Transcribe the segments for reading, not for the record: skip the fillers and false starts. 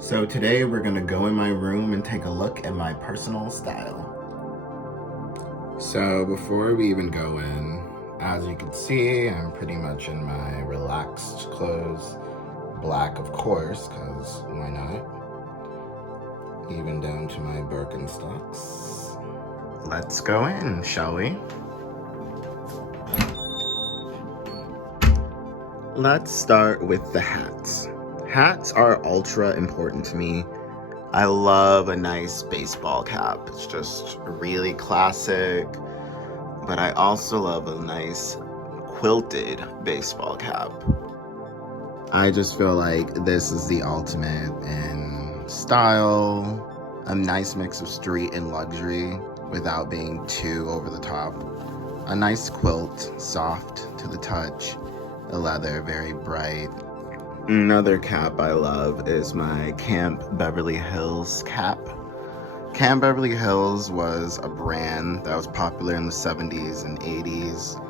So today we're gonna go in my room and take a look at my personal style. So before we even go in, as you can see, I'm pretty much in my relaxed clothes. Black, of course, because why not? Even down to my Birkenstocks. Let's go in, shall we? Let's start with the hats. Hats are ultra important to me. I love a nice baseball cap. It's just really classic, but I also love a nice quilted baseball cap. I just feel like this is the ultimate in style, a nice mix of street and luxury without being too over the top. A nice quilt, soft to the touch, the leather very bright. Another cap I love is my Camp Beverly Hills cap. Camp Beverly Hills was a brand that was popular in the 70s and 80s,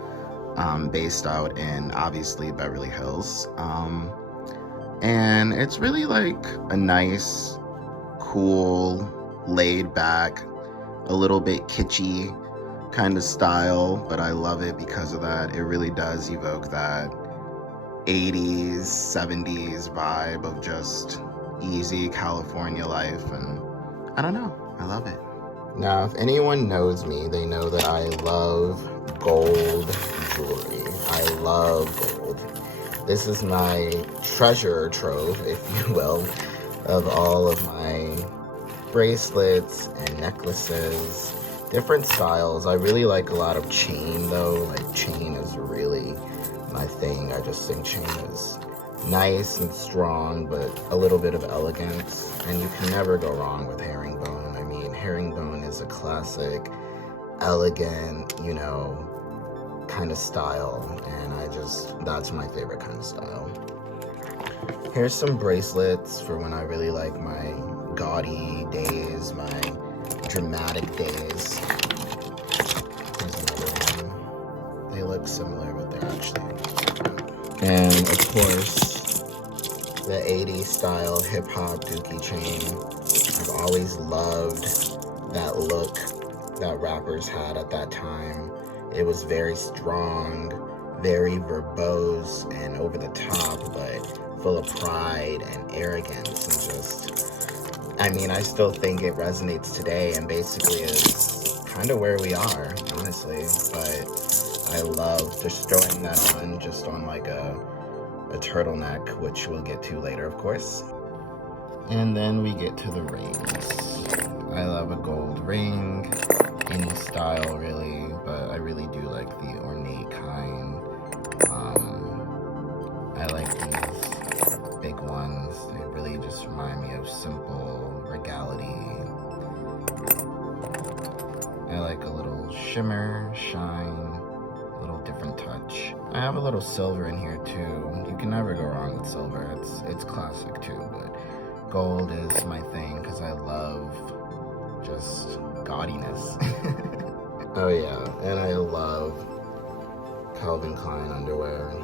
based out in, obviously, Beverly Hills. And it's really like a nice, cool, laid back, a little bit kitschy kind of style, but I love it because of that. It really does evoke that 80s, 70s vibe of just easy California life, and I don't know, I love it. Now, if anyone knows me, they know that I love gold jewelry. I love gold. This is my treasure trove, if you will, of all of my bracelets and necklaces, different styles. I really like a lot of chain though, like chain is really my thing. I just think chain is nice and strong, but a little bit of elegance, and you can never go wrong with herringbone. I mean, herringbone is a classic, elegant, you know, kind of style, and that's my favorite kind of style. Here's some bracelets for when I really like my gaudy days, my dramatic days. Here's another one. They look similar, but they're actually different. And of course, the 80s style hip hop dookie chain. I've always loved that look that rappers had at that time. It was very strong, very verbose and over the top, but full of pride and arrogance, and just, I mean, I still think it resonates today and basically is kind of where we are, honestly. But I love just throwing that on, just on like a turtleneck, which we'll get to later, of course. And then we get to the rings. I love a gold ring, any style really, but I really do like the ornate kind. I like these big ones. They really just remind me of simple regality. I like a little shimmer, shine, a little different touch. I have a little silver in here too. You can never go wrong with silver. It's classic too, but gold is my thing because I love just gaudiness. Oh yeah, and I love Calvin Klein underwear.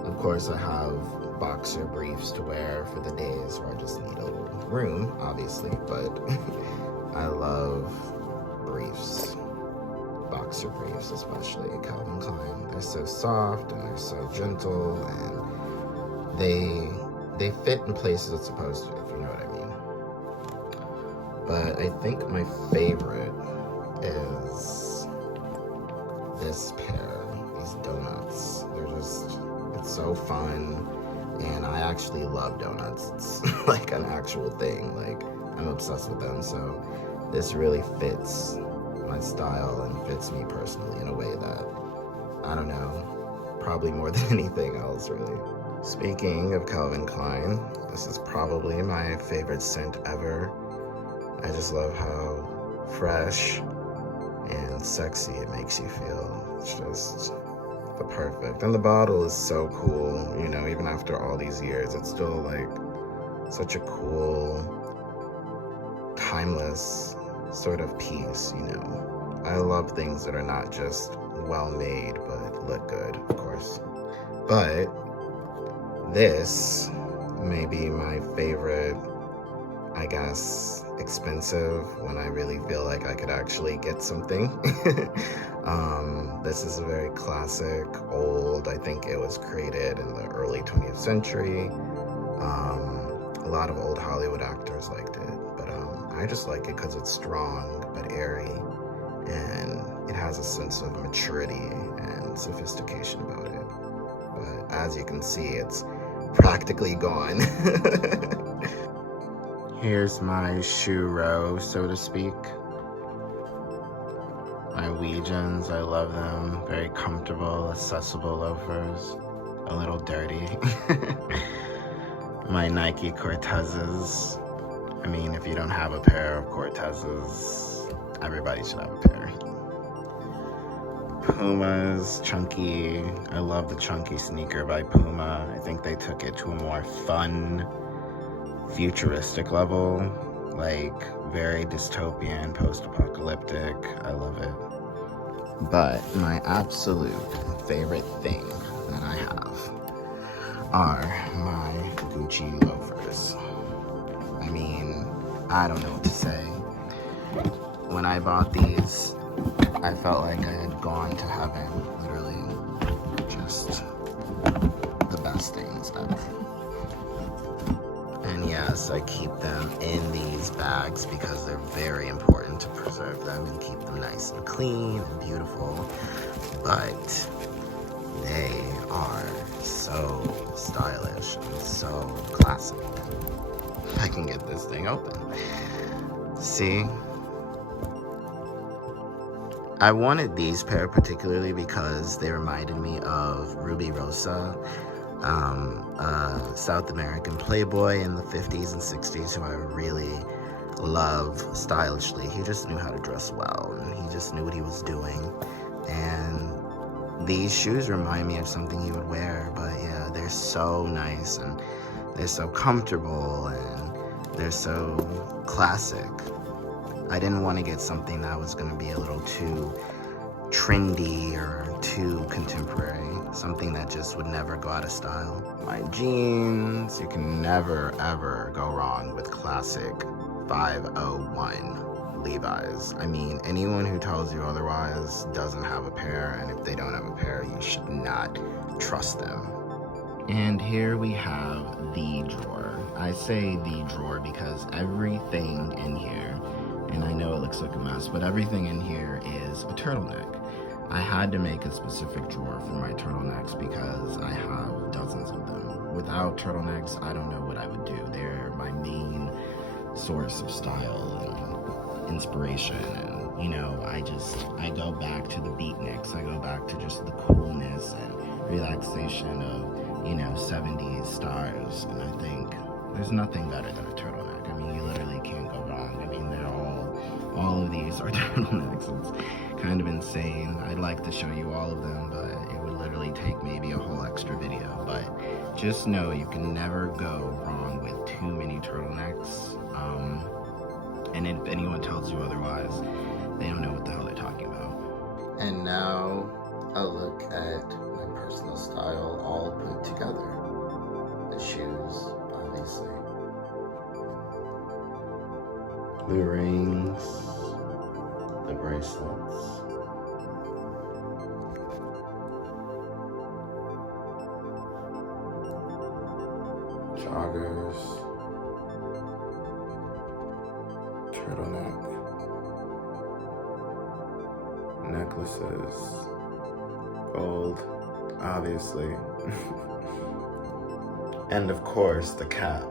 Of course, I have boxer briefs to wear for the days where I just need a little room, obviously, but I love briefs. Boxer briefs, especially Calvin Klein. They're so soft and they're so gentle, and they fit in places it's supposed to, if you know what I mean. But I think my favorite is this pair, these donuts. It's so fun, and I actually love donuts. It's like an actual thing. Like, I'm obsessed with them, so this really fits my style and fits me personally in a way that, I don't know, probably more than anything else, really. Speaking of Calvin Klein, this is probably my favorite scent ever. I just love how fresh and sexy it makes you feel. It's just the perfect. And the bottle is so cool, you know, even after all these years, it's still like such a cool, timeless sort of piece, you know. I love things that are not just well made, but look good, of course. But this maybe my favorite, I guess, expensive when I really feel like I could actually get something. This is a very classic, old, I think it was created in the early 20th century. A lot of old Hollywood actors liked it, but I just like it because it's strong but airy, and it has a sense of maturity and sophistication about it. But as you can see, it's practically gone. Here's my shoe row, so to speak. My Weegens, I love them. Very comfortable, accessible loafers. A little dirty. My Nike Cortezes. I mean, if you don't have a pair of Cortezes, everybody should have a pair. Pumas, chunky. I love the chunky sneaker by Puma. I think they took it to a more fun, futuristic level, like very dystopian, post-apocalyptic. I love it. But my absolute favorite thing that I have are my Gucci loafers. I mean, I don't know what to say. When I bought these, I felt like I had gone to heaven, literally. Just the best things ever. And yes, I keep them in these bags because they're very important to preserve them and keep them nice and clean and beautiful. But they are so stylish and so classic. I can get this thing open. See? I wanted these pair particularly because they reminded me of Ruby Rosa, a South American playboy in the 50s and 60s who I really love stylishly. He just knew how to dress well, and he just knew what he was doing. And these shoes remind me of something he would wear, but yeah, they're so nice, and they're so comfortable, and they're so classic. I didn't want to get something that was going to be a little too trendy or too contemporary. Something that just would never go out of style. My jeans, you can never ever go wrong with classic 501 Levi's. I mean, anyone who tells you otherwise doesn't have a pair, and if they don't have a pair, you should not trust them. And here we have the drawer. I say the drawer because everything in here, and I know it looks like a mess, but everything in here is a turtleneck. I had to make a specific drawer for my turtlenecks because I have dozens of them. Without turtlenecks, I don't know what I would do. They're my main source of style and inspiration, and you know, I go back to the beatniks. I go back to just the coolness and relaxation of, you know, 70s stars, and I think there's nothing better than a turtleneck. I mean, you literally can't go wrong. I mean, they're all of these are turtlenecks. It's kind of insane. I'd like to show you all of them, but it would literally take maybe a whole extra video. But just know you can never go wrong with too many turtlenecks. And if anyone tells you otherwise, they don't know what the hell they're talking about. And now a look at my personal style all put together. The shoes, obviously. The rings, the bracelets, joggers, turtleneck, necklaces, gold, obviously, and of course the cap.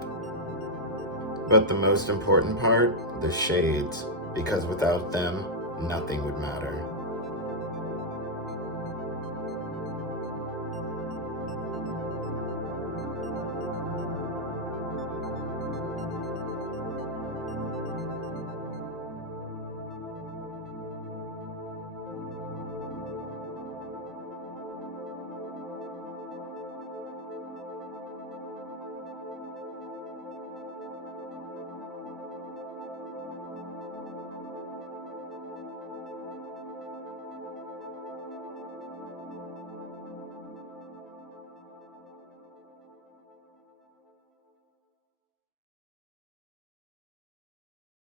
But the most important part, the shades, because without them, nothing would matter.